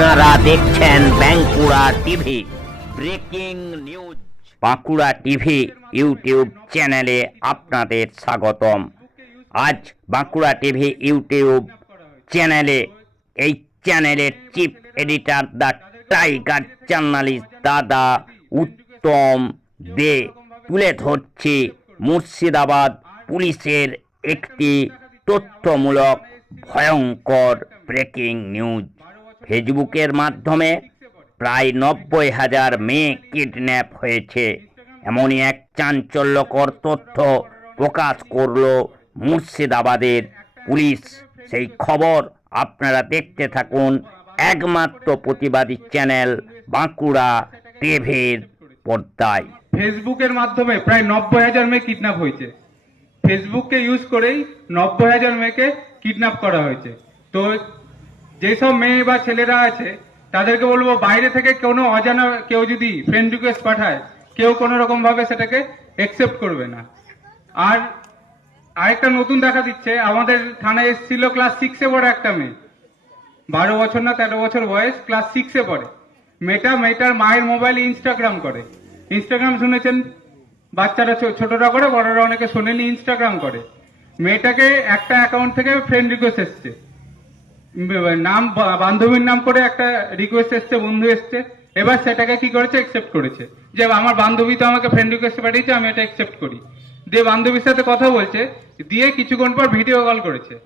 আপনারা দেখছেন Bankura TV, breaking news. Bankura TV YouTube চ্যানেলে আপনাদের স্বাগতম। আজ বাঁকুড়া টিভি ইউটিউব চ্যানেলে, এই চ্যানেলের chief editor the tiger journalist দাদা উত্তম দে তুলে ধরছি মুর্শিদাবাদ পুলিশের একটি তথ্যমূলক ভয়ঙ্কর ব্রেকিং নিউজ। ফেসবুকের মাধ্যমে প্রায় নব্বই হাজার মেয়ে কিডন্যাপ হয়েছে। এমনই এক চাঞ্চল্যকর তথ্য প্রকাশ করল মুর্শিদাবাদের পুলিশ। সেই খবর আপনারা দেখতে থাকুন একমাত্র প্রতিবাদী চ্যানেল বাঁকুড়া টিভির পর্দায়। ফেসবুকের মাধ্যমে প্রায় নব্বই হাজার মেয়ে কিডন্যাপ হয়েছে। ফেসবুককে ইউজ করেই নব্বই হাজার মেয়েকে কিডন্যাপ করা হয়েছে। তো যেসব মেয়ে বা ছেলেরা আছে, তাদেরকে বলব বাইরে থেকে কোনো অজানা কেউ যদি ফ্রেন্ড রিকোয়েস্ট পাঠায়, কেউ কোনো রকম ভাবে সেটাকে একসেপ্ট করবে না। আর আরেকটা নতুন দেখা দিচ্ছে, আমাদের থানায় এসেছিল ক্লাস সিক্সে পড়ে একটা মেয়ে। বারো বছর না তেরো বছর বয়স ক্লাস সিক্সে পড়ে। মেয়েটা, মেয়েটার মায়ের মোবাইলে ইনস্টাগ্রাম করে। ইনস্টাগ্রাম শুনেছেন? বাচ্চারা ছোটরা করে, বড়রা অনেকে শোনেনি ইনস্টাগ্রাম করে। মেয়েটাকে একটা অ্যাকাউন্ট থেকে ফ্রেন্ড রিকোয়েস্ট এসছে। নাম, বান্ধবীর নাম করে একটা রিকোয়েস্ট এসছে, বন্ধু এসছে। এবার সেটাকে কি করেছে? অ্যাকসেপ্ট করেছে। যে আমার বান্ধবী তো আমাকে ফ্রেন্ড রিকোয়েস্ট পাঠিয়েছে, আমি এটা অ্যাকসেপ্ট করি। দিয়ে বান্ধবীর সাথে কথা বলছে, দিয়ে কিছুক্ষণ পর ভিডিও কল করেছে।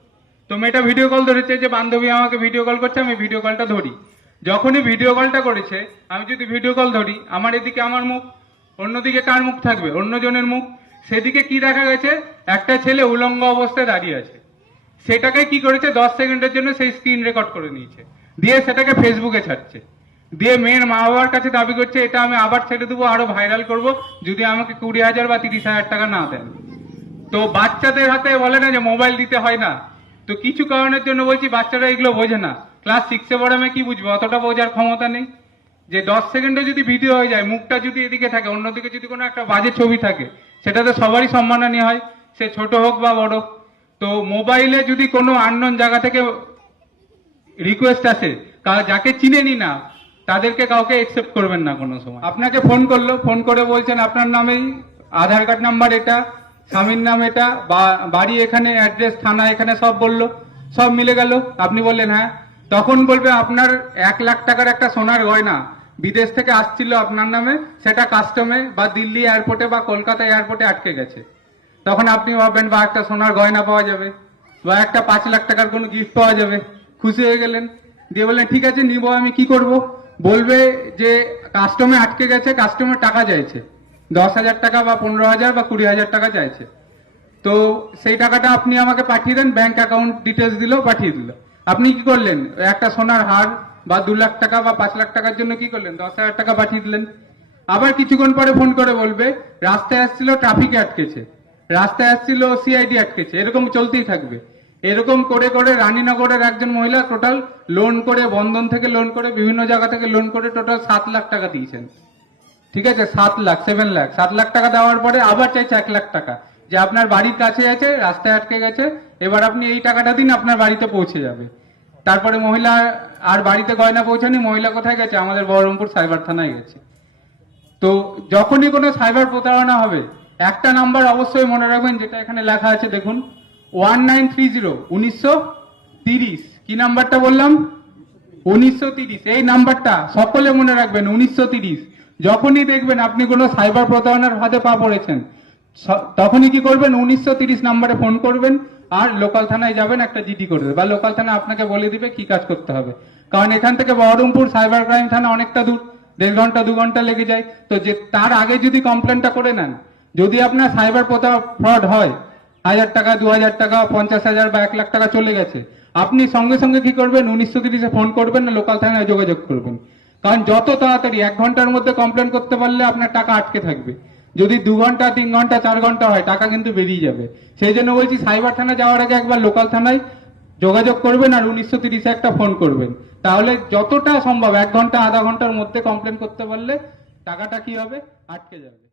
তো মেয়েটা ভিডিও কল ধরেছে যে, বান্ধবী আমাকে ভিডিও কল করছে, আমি ভিডিও কলটা ধরি। যখনই ভিডিও কলটা করেছে, আমি যদি ভিডিও কল ধরি, আমার এদিকে আমার মুখ, অন্যদিকে কার মুখ থাকবে? অন্যজনের মুখ। সেদিকে কি দেখা গেছে? একটা ছেলে উলঙ্গ অবস্থায় দাঁড়িয়ে আছে। সেটাকে কি করেছে? দশ সেকেন্ডের জন্য সেই স্ক্রিন রেকর্ড করে নিয়েছে। দিয়ে সেটাকে ফেসবুকে ছাড়ছে। দিয়ে মেয়ের মা বাবার কাছে দাবি করছে, এটা আমি আবার ছেড়ে দেবো, আরও ভাইরাল করব, যদি আমাকে কুড়ি হাজার বা তিরিশ হাজার টাকা না দেন। তো বাচ্চাদের হাতে বলে না যে মোবাইল দিতে হয় না। তো কিছু কারণের জন্য বলছি, বাচ্চারা এগুলো বোঝে না। ক্লাস সিক্সে পড়ে আমি কি বুঝব? অতটা বোঝার ক্ষমতা নেই। যে দশ সেকেন্ডে যদি ভিডিও হয়ে যায়, মুখটা যদি এদিকে থাকে, অন্যদিকে যদি কোনো একটা বাজে ছবি থাকে, সেটাতে সবারই সম্মানহানি হয়। সে ছোট হোক বা বড় তো মোবাইলে যদি কোনো আননোন জায়গা থেকে রিকোয়েস্ট আসে যাকে চিনেনি না, তাদেরকে কাউকে একসেপ্ট করবেন না কোনো সময়। আপনাকে ফোন করল ফোন করে বলছেন, আপনার নামেই আধার কার্ড নাম্বার এটা, স্বামীর নাম এটা বাড়ি এখানে অ্যাড্রেস থানা এখানে সব বলল, সব মিলে গেল, আপনি বললেন হ্যাঁ। তখন বলবে, আপনার এক লাখ টাকার একটা সোনার গয়না বিদেশ থেকে আসছিল আপনার নামে, সেটা কাস্টমে বা দিল্লি এয়ারপোর্টে বা কলকাতা এয়ারপোর্টে আটকে গেছে। তখন আপনি ভাববেন বা একটা সোনার গয়না পাওয়া যাবে। বা একটা পাঁচ লাখ টাকার কোনো গিফট পাওয়া যাবে। খুশি হয়ে গেলেন। দিয়ে বললেন, ঠিক আছে, নিবো আমি, কি করব? বলবে যে কাস্টমে আটকে গেছে, কাস্টমার টাকা চাইছে। দশ হাজার টাকা বা পনেরো হাজার বা কুড়ি হাজার টাকা চাইছে। তো সেই টাকাটা আপনি আমাকে পাঠিয়ে দেন ব্যাংক অ্যাকাউন্ট ডিটেলস দিল পাঠিয়ে দিল। আপনি কি করলেন? একটা সোনার হার বা দু লাখ টাকা বা পাঁচ লাখ টাকার জন্য কি করলেন? দশ হাজার টাকা পাঠিয়ে দিলেন। আবার কিছুক্ষণ পরে ফোন করে বলবে, রাস্তায় আসছিল ট্রাফিকে আটকেছে। রাস্তায় আসছিল সিআইডি আটকেছে। এরকম চলতেই থাকবে। এরকম করে করে রানীনগরের একজন মহিলা টোটাল লোন করে, বন্ধন থেকে লোন করে, বিভিন্ন জায়গা থেকে লোন করে টোটাল সাত লাখ টাকা দিয়েছেন। ঠিক আছে? সাত লাখ সেভেন লাখ। সাত লাখ টাকা দেওয়ার পরে আবার চাইছে এক লাখ টাকা। যে আপনার বাড়ির কাছে আছে, রাস্তায় আটকে গেছে, এবার আপনি এই টাকাটা দিন, আপনার বাড়িতে পৌঁছে যাবে। তারপরে মহিলা আর বাড়িতে গয়না পৌঁছানি মহিলা কোথায় গেছে? আমাদের বহরমপুর সাইবার থানায় গেছে। তো যখনই কোনো সাইবার প্রতারণা হবে একটা নাম্বার অবশ্যই মনে রাখবেন, যেটা এখানে লেখা আছে, দেখুন ওয়ান নাইন থ্রি জিরো উনিশশো তিরিশ। কি নাম্বারটা বললাম? উনিশশো তিরিশ। এই নাম্বারটা সকলে মনে রাখবেন, উনিশশো তিরিশ। যখনই দেখবেন আপনি কোনো সাইবার প্রতারণার ফাঁদে পা পড়েছেন তখনই কি করবেন? উনিশশো তিরিশ নাম্বারে ফোন করবেন আর লোকাল থানায় যাবেন, একটা জিডি করবে বা লোকাল থানা আপনাকে বলে দিবে কি কাজ করতে হবে। কারণ এখান থেকে বহরমপুর সাইবার ক্রাইম থানা অনেকটা দূর, দেড় ঘণ্টা, দু ঘণ্টা লেগে যায়। তো যে, তার আগে যদি কমপ্লেনটা করে নেন যদি আপনার সাইবার ফ্রড হয়, হাজার টাকা, দু হাজার টাকা, পঞ্চাশ হাজার বা এক লাখ টাকা চলে গেছে, আপনি সঙ্গে সঙ্গে কি করবেন? উনিশশো তিরিশে ফোন করবেন না লোকাল থানায় যোগাযোগ করবেন। কারণ যত তাড়াতাড়ি এক ঘণ্টার মধ্যে কমপ্লেন করতে পারলে আপনার টাকা আটকে থাকবে। যদি দু ঘণ্টা, তিন ঘণ্টা, চার ঘণ্টা হয়, টাকা কিন্তু বেরিয়ে যাবে। সেই জন্য বলছি সাইবার থানা যাওয়ার আগে একবার লোকাল থানায় যোগাযোগ করবেন আর উনিশশো তিরিশে একটা ফোন করবেন। তাহলে যতটা সম্ভব এক ঘণ্টা, আধা ঘণ্টার মধ্যে কমপ্লেন করতে পারলে টাকাটা কি হবে? আটকে যাবে।